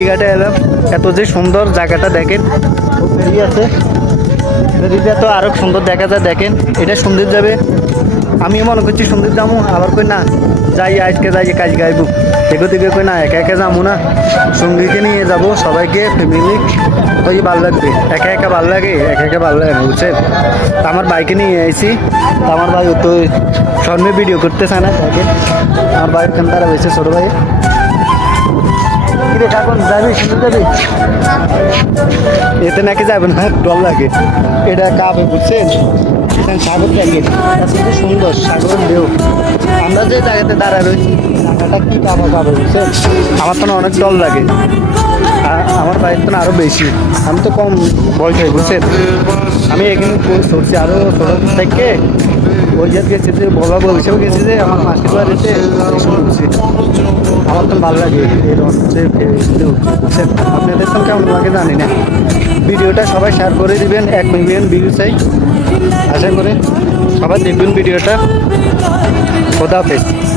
জায়গাটা এলাম, এত যে সুন্দর জায়গাটা দেখেন, ফেরি আছে, ফেরিটা তো আরো সুন্দর দেখা যায়। দেখেন এটা সুন্দর যাবে, আমি মনে করছি সুন্দর যাবো, আবার কই না যাই আজকে যাই কাজ গাইবো, দেখো দেখে কই না একা একা যাবো না, সঙ্গীকে নিয়ে যাব, সবাইকে ফ্যামিলি ওই ভালো লাগবে। একা একা ভালো লাগে, একা একা ভালো লাগে বুঝছেন। তা আমার বাইকে নিয়ে আইছি, তা আমার ভাই তো সামনে ভিডিও করতে চায় না, দেখেন আমার ভাই কেন তারা হয়েছে ছোটো ভাই। কিরে কাকুন যাবি, শুনতে যাবি? এতে নাকি যাবে না, ডর লাগে। এটা কাবে বুঝছেন, এখানে সাগর দেখেন, এত সুন্দর সাগর ঢেউ। আমরা যে জায়গাতে দাঁড়ায় রয়েছি জায়গাটা কি কাবা কাবে বুঝছেন, আমার তো না অনেক ডর লাগে। আমার বাইক তো না আরও বেশি, আমি তো কম ভয় খাই বুঝছেন। আমি এখানে চড়ছি আরও ছোটো থেকে, ওই জায়গায় গেছি যে বলা বলছেও গেছি যে আমার মাসির বাড়িতে শুনছি, আমার তো ভালো লাগে এর হচ্ছে বুঝছেন। আপনাদের তো কেমন লাগে জানি না। ভিডিওটা সবাই শেয়ার করে দিবেন, 1 মিলিয়ন ভিউ চাই, আশা করে সবাই দেখবেন ভিডিওটা। খোদা হাফেজ।